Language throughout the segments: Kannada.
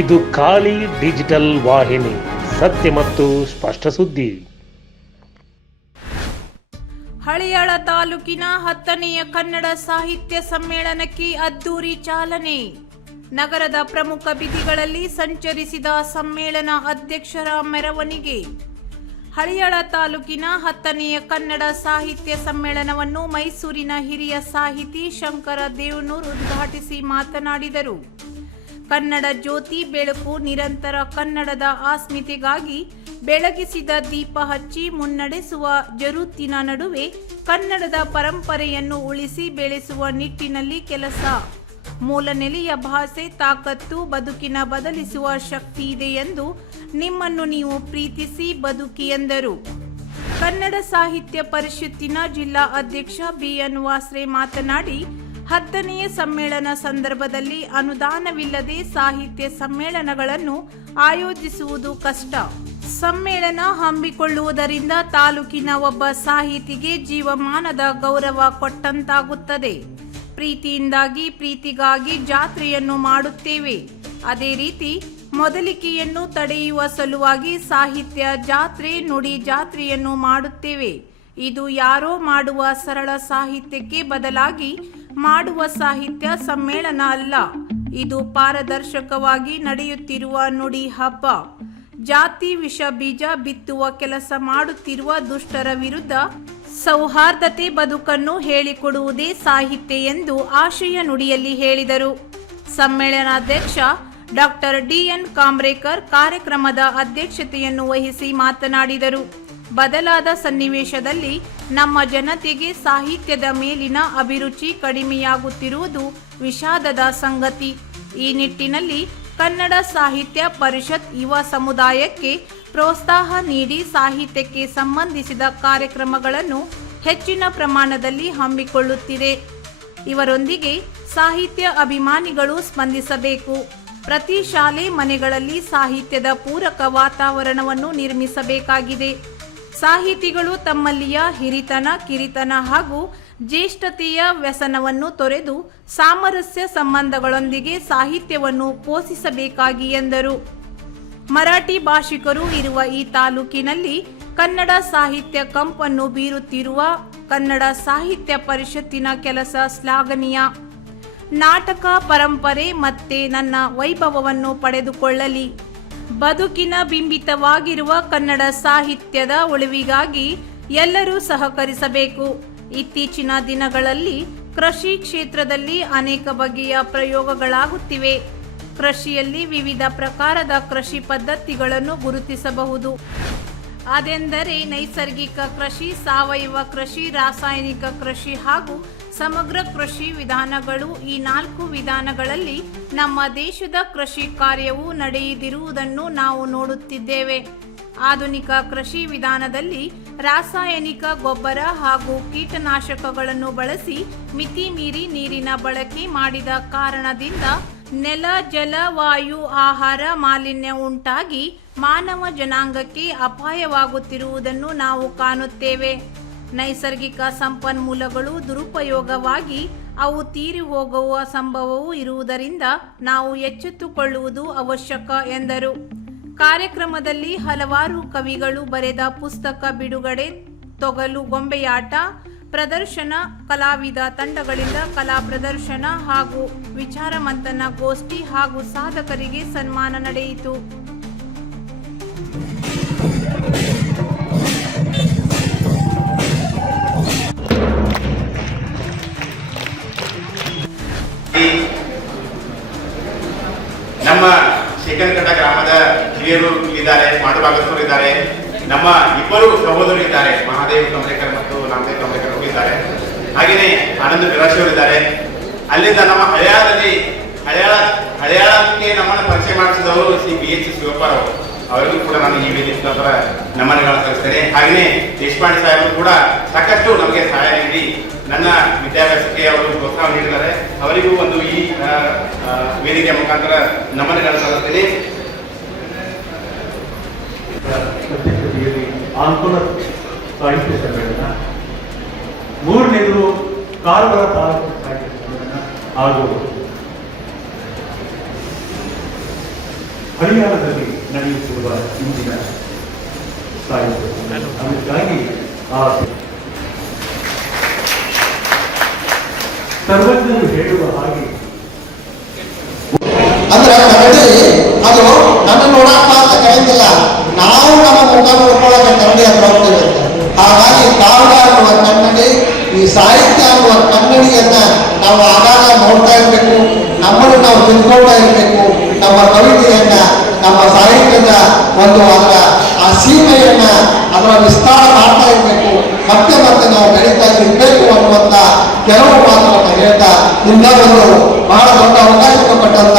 ಇದು ಖಾಲಿ ಡಿಜಿಟಲ್ ವಾಹಿನಿ, ಸತ್ಯ ಮತ್ತು ಸ್ಪಷ್ಟ ಸುದ್ದಿ. ಹಳಿಯಾಳ ತಾಲೂಕಿನ ಹತ್ತನೆಯ ಕನ್ನಡ ಸಾಹಿತ್ಯ ಸಮ್ಮೇಳನಕ್ಕೆ ಅದ್ದೂರಿ ಚಾಲನೆ. ನಗರದ ಪ್ರಮುಖ ಬೀದಿಗಳಲ್ಲಿ ಸಂಚರಿಸಿದ ಸಮ್ಮೇಳನ ಅಧ್ಯಕ್ಷರ ಮೆರವಣಿಗೆ. ಹಳಿಯಾಳ ತಾಲೂಕಿನ ಹತ್ತನೆಯ ಕನ್ನಡ ಸಾಹಿತ್ಯ ಸಮ್ಮೇಳನವನ್ನು ಮೈಸೂರಿನ ಹಿರಿಯ ಸಾಹಿತಿ ಶಂಕರ ದೇವನೂರ್ ಉದ್ಘಾಟಿಸಿ ಮಾತನಾಡಿದರು. ಕನ್ನಡ ಜ್ಯೋತಿ ಬೆಳಕು ನಿರಂತರ ಕನ್ನಡದ ಅಸ್ಮಿತೆಗಾಗಿ ಬೆಳಗಿಸಿದ ದೀಪ ಹಚ್ಚಿ ಮುನ್ನಡೆಸುವ ಜರುತ್ತಿನ ನಡುವೆ ಕನ್ನಡದ ಪರಂಪರೆಯನ್ನು ಉಳಿಸಿ ಬೆಳೆಸುವ ನಿಟ್ಟಿನಲ್ಲಿ ಕೆಲಸ. ಮೂಲ ನೆಲೆಯ ಭಾಷೆ, ತಾಕತ್ತು, ಬದುಕಿನ ಬದಲಿಸುವ ಶಕ್ತಿ ಇದೆ ಎಂದು ನಿಮ್ಮನ್ನು ನೀವು ಪ್ರೀತಿಸಿ ಬದುಕಿ ಎಂದರು. ಕನ್ನಡ ಸಾಹಿತ್ಯ ಪರಿಷತ್ತಿನ ಜಿಲ್ಲಾ ಅಧ್ಯಕ್ಷ ಬಿಎನ್ ವಾಸ್ರೆ ಮಾತನಾಡಿ ಹತ್ತನೆಯ ಸಮ್ಮೇಳನ ಸಂದರ್ಭದಲ್ಲಿ ಅನುದಾನವಿಲ್ಲದೆ ಸಾಹಿತ್ಯ ಸಮ್ಮೇಳನಗಳನ್ನು ಆಯೋಜಿಸುವುದು ಕಷ್ಟ. ಸಮ್ಮೇಳನ ಹಮ್ಮಿಕೊಳ್ಳುವುದರಿಂದ ತಾಲೂಕಿನ ಒಬ್ಬ ಸಾಹಿತಿಗೆ ಜೀವಮಾನದ ಗೌರವ ಕೊಟ್ಟಂತಾಗುತ್ತದೆ. ಪ್ರೀತಿಯಿಂದಾಗಿ ಪ್ರೀತಿಗಾಗಿ ಜಾತ್ರೆಯನ್ನು ಮಾಡುತ್ತೇವೆ. ಅದೇ ರೀತಿ ಮೊದಲಿಕೆಯನ್ನು ತಡೆಯುವ ಸಲುವಾಗಿ ಸಾಹಿತ್ಯ ಜಾತ್ರೆ, ನುಡಿ ಜಾತ್ರೆಯನ್ನು ಮಾಡುತ್ತೇವೆ. ಇದು ಯಾರೋ ಮಾಡುವ ಸರಳ ಸಾಹಿತ್ಯಕ್ಕೆ ಬದಲಾಗಿ ಮಾಡುವ ಸಾಹಿತ್ಯ ಸಮ್ಮೇಳನ ಅಲ್ಲ. ಇದು ಪಾರದರ್ಶಕವಾಗಿ ನಡೆಯುತ್ತಿರುವ ನುಡಿ ಹಬ್ಬ. ಜಾತಿ ವಿಷ ಬೀಜ ಬಿತ್ತುವ ಕೆಲಸ ಮಾಡುತ್ತಿರುವ ದುಷ್ಟರ ವಿರುದ್ಧ ಸೌಹಾರ್ದತೆ ಬದುಕನ್ನು ಹೇಳಿಕೊಡುವುದೇ ಸಾಹಿತ್ಯ ಎಂದು ಆಶಯ ನುಡಿಯಲ್ಲಿ ಹೇಳಿದರು. ಸಮ್ಮೇಳನಾಧ್ಯಕ್ಷ ಡಾಕ್ಟರ್ ಡಿಎನ್ ಕಾಮ್ರೇಕರ್ ಕಾರ್ಯಕ್ರಮದ ಅಧ್ಯಕ್ಷತೆಯನ್ನು ವಹಿಸಿ ಮಾತನಾಡಿದರು. ಬದಲಾದ ಸನ್ನಿವೇಶದಲ್ಲಿ ನಮ್ಮ ಜನತೆಗೆ ಸಾಹಿತ್ಯದ ಮೇಲಿನ ಅಭಿರುಚಿ ಕಡಿಮೆಯಾಗುತ್ತಿರುವುದು ವಿಷಾದದ ಸಂಗತಿ. ಈ ನಿಟ್ಟಿನಲ್ಲಿ ಕನ್ನಡ ಸಾಹಿತ್ಯ ಪರಿಷತ್ ಯುವ ಸಮುದಾಯಕ್ಕೆ ಪ್ರೋತ್ಸಾಹ ನೀಡಿ ಸಾಹಿತ್ಯಕ್ಕೆ ಸಂಬಂಧಿಸಿದ ಕಾರ್ಯಕ್ರಮಗಳನ್ನು ಹೆಚ್ಚಿನ ಪ್ರಮಾಣದಲ್ಲಿ ಹಮ್ಮಿಕೊಳ್ಳುತ್ತಿದೆ. ಇವರೊಂದಿಗೆ ಸಾಹಿತ್ಯ ಅಭಿಮಾನಿಗಳು ಸ್ಪಂದಿಸಬೇಕು. ಪ್ರತಿ ಶಾಲೆ ಮನೆಗಳಲ್ಲಿ ಸಾಹಿತ್ಯದ ಪೂರಕ ವಾತಾವರಣವನ್ನು ನಿರ್ಮಿಸಬೇಕಾಗಿದೆ. ಸಾಹಿತಿಗಳು ತಮ್ಮಲ್ಲಿಯ ಹಿರಿತನ, ಕಿರಿತನ ಹಾಗೂ ಜ್ಯೇಷ್ಠತೆಯ ವ್ಯಸನವನ್ನು ತೊರೆದು ಸಾಮರಸ್ಯ ಸಂಬಂಧಗಳೊಂದಿಗೆ ಸಾಹಿತ್ಯವನ್ನು ಪೋಷಿಸಬೇಕಾಗಿ ಎಂದರು. ಮರಾಠಿ ಭಾಷಿಕರು ಇರುವ ಈ ತಾಲೂಕಿನಲ್ಲಿ ಕನ್ನಡ ಸಾಹಿತ್ಯ ಕಂಪನ್ನು ಬೀರುತ್ತಿರುವ ಕನ್ನಡ ಸಾಹಿತ್ಯ ಪರಿಷತ್ತಿನ ಕೆಲಸ ಶ್ಲಾಘನೀಯ. ನಾಟಕ ಪರಂಪರೆ ಮತ್ತೆ ನನ್ನ ವೈಭವವನ್ನು ಪಡೆದುಕೊಳ್ಳಲಿ. ಬದುಕಿನ ಬಿಂಬಿತವಾಗಿರುವ ಕನ್ನಡ ಸಾಹಿತ್ಯದ ಉಳಿವಿಗಾಗಿ ಎಲ್ಲರೂ ಸಹಕರಿಸಬೇಕು. ಇತ್ತೀಚಿನ ದಿನಗಳಲ್ಲಿ ಕೃಷಿ ಕ್ಷೇತ್ರದಲ್ಲಿ ಅನೇಕ ಬಗೆಯ ಪ್ರಯೋಗಗಳಾಗುತ್ತಿವೆ. ಕೃಷಿಯಲ್ಲಿ ವಿವಿಧ ಪ್ರಕಾರದ ಕೃಷಿ ಪದ್ಧತಿಗಳನ್ನು ಗುರುತಿಸಬಹುದು. ಅದೆಂದರೆ ನೈಸರ್ಗಿಕ ಕೃಷಿ, ಸಾವಯವ ಕೃಷಿ, ರಾಸಾಯನಿಕ ಕೃಷಿ ಹಾಗೂ ಸಮಗ್ರ ಕೃಷಿ ವಿಧಾನಗಳು ಈ ನಾಲ್ಕು ವಿಧಾನಗಳಲ್ಲಿ ನಮ್ಮ ದೇಶದ ಕೃಷಿ ಕಾರ್ಯವು ನಡೆಯದಿರುವುದನ್ನು ನಾವು ನೋಡುತ್ತಿದ್ದೇವೆ. ಆಧುನಿಕ ಕೃಷಿ ವಿಧಾನದಲ್ಲಿ ರಾಸಾಯನಿಕ ಗೊಬ್ಬರ ಹಾಗೂ ಕೀಟನಾಶಕಗಳನ್ನು ಬಳಸಿ ಮಿತಿ ಮೀರಿ ನೀರಿನ ಬಳಕೆ ಮಾಡಿದ ಕಾರಣದಿಂದ ನೆಲ, ಜಲ, ವಾಯು, ಆಹಾರ ಮಾಲಿನ್ಯ ಉಂಟಾಗಿ ಮಾನವ ಜನಾಂಗಕ್ಕೆ ಅಪಾಯವಾಗುತ್ತಿರುವುದನ್ನು ನಾವು ಕಾಣುತ್ತೇವೆ. ನೈಸರ್ಗಿಕ ಸಂಪನ್ಮೂಲಗಳು ದುರುಪಯೋಗವಾಗಿ ಅವು ತೀರಿ ಹೋಗುವ ಸಂಭವವೂ ಇರುವುದರಿಂದ ನಾವು ಎಚ್ಚೆತ್ತುಕೊಳ್ಳುವುದು ಅವಶ್ಯಕ ಎಂದರು. ಕಾರ್ಯಕ್ರಮದಲ್ಲಿ ಹಲವಾರು ಕವಿಗಳು ಬರೆದ ಪುಸ್ತಕ ಬಿಡುಗಡೆ, ತೊಗಲು ಗೊಂಬೆಯಾಟ, ಪ್ರದರ್ಶನ, ಕಲಾವಿದ ತಂಡಗಳಿಂದ ಕಲಾ ಪ್ರದರ್ಶನ ಹಾಗೂ ವಿಚಾರ ಮಂಥನ ಗೋಷ್ಠಿ ಹಾಗೂ ಸಾಧಕರಿಗೆ ಸನ್ಮಾನ ನಡೆಯಿತು. ನಮ್ಮ ಶೇಖರಕಟ್ಟ ಗ್ರಾಮದ ಹಿರಿಯರು ಇಲ್ಲಿದ್ದಾರೆ ಮಾಡು ಭಾಗಸ್ವರು ಇದ್ದಾರೆ. ನಮ್ಮ ಇಬ್ಬರು ಸಹೋದರರು ಇದ್ದಾರೆ, ಮಹಾದೇವ್ ಕಮಲೇಕರ್ ಮತ್ತು ನಾಮದೇವ್ ಕಮಲೇಕರ್ ಇದ್ದಾರೆ. ಹಾಗೆಯೇ ಆನಂದ ವಿರಾಶಿಯವರು ಇದ್ದಾರೆ. ಅಲ್ಲಿಂದ ನಮ್ಮ ಹಳೆಯಾಳದಲ್ಲಿ ಹಳೆಯಾಳ, ಹಳೆಯಾಳಕ್ಕೆ ನಮ್ಮನ್ನು ಪರಿಚಯ ಮಾಡಿಸಿದವರು ಶ್ರೀ ಬಿ ಎಚ್ ಶಿವಪ್ಪರವರು ಅವರಿಗೂ ಕೂಡ ನಾನು ಈ ವೇದಿಕೆ ಮುಖಾಂತರ ನಮನಗಳನ್ನು ಸಲ್ಲಿಸ್ತೇನೆ. ಹಾಗೆಯೇ ದೇಶಪಾಂಡೆ ಸಾಹೇಬರು ಕೂಡ ಸಾಕಷ್ಟು ನಮಗೆ ಸಹಾಯ ನೀಡಿ ನನ್ನ ವಿದ್ಯಾಭ್ಯಾಸಕ್ಕೆ ಅವರು ಪ್ರೋತ್ಸಾಹ ನೀಡಿದ್ದಾರೆ ಅವರಿಗೂ ಒಂದು ಈ ವೇದಿಕೆಯ ಮುಖಾಂತರ ನಮನಗಳನ್ನು ಸಲ್ಲಿಸ್ತೀನಿ ಸಾಹಿತ್ಯ ಸಮ್ಮೇಳನ, ಮೂರನೇದು ಕಾರವಾರ ತಾಲೂಕು ಸಾಹಿತ್ಯ ಸಮ್ಮೇಳನ ಹಾಗೂ ಹರಿಯಾಣದಲ್ಲಿ ನಡೆಯುತ್ತಿರುವ ಇಂದಿನ ಸಾಹಿತ್ಯ. ಅದಕ್ಕಾಗಿ ಆ ಸರ್ವಜ್ಞರು ಹೇಳುವ ಹಾಗೆ. ಅಂದ್ರೆ ಕರಡಿ ಅದು ನನ್ನ ನೋಡಪ್ಪ ಅಂತ ಕರೆಯಂಗಿಲ್ಲ ನಾವು ನಮ್ಮ ಮುಖ ನೋಡ್ಕೊಳ್ಳೋಕೆ ಕನ್ನಡಿ ಅಂತ ಹೋಗ್ತೀವಿ ಹಾಗಾಗಿ ಕಾವ್ಯ ಅನ್ನುವ ಕನ್ನಡಿ, ಈ ಸಾಹಿತ್ಯ ಅನ್ನುವ ಕನ್ನಡಿಯನ್ನ ನಾವು ಆಗಾಗ ನೋಡ್ತಾ ಇರಬೇಕು. ನಮ್ಮನ್ನು ನಾವು ತಿಳ್ಕೊಳ್ತಾ ಇರಬೇಕು. ನಮ್ಮ ಕವಿತೆಯನ್ನ, ನಮ್ಮ ಸಾಹಿತ್ಯದ ಒಂದು ಅದರ ಆ ಸೀಮೆಯನ್ನ ಅದರ ವಿಸ್ತಾರ ಮಾಡ್ತಾ ಇರಬೇಕು. ಮತ್ತೆ ಮತ್ತೆ ನಾವು ಬೆಳೀತಾ ಮಾತುಗಳನ್ನು ಹೇಳ್ತಾ ಇನ್ನೊಂದು ಬಹಳ ದೊಡ್ಡ ಅವಕಾಶ ಕೊಟ್ಟಂತ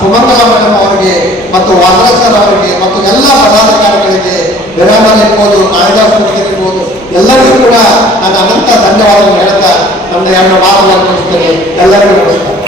ಸುಮಂಗಲ ಮೇಡಮ್ ಅವರಿಗೆ ಮತ್ತು ವಾಸರಾಜ್ ಸರ್ ಅವರಿಗೆ ಮತ್ತು ಎಲ್ಲ ಪದಾಧಿಕಾರಿಗಳಿಗೆ ವಿರಾಮನ್ ಇರ್ಬೋದು ಕಾಳಿದಾಸ್ ಇರ್ಬೋದು, ಎಲ್ಲರಿಗೂ ಕೂಡ ನನ್ನ ಅನಂತ ಧನ್ಯವಾದಗಳು ಹೇಳ್ತಾ ನನ್ನ ಎರಡು ಮಾತುಗಳನ್ನು ಎಲ್ಲರಿಗೂ ನಮಸ್ಕಾರ.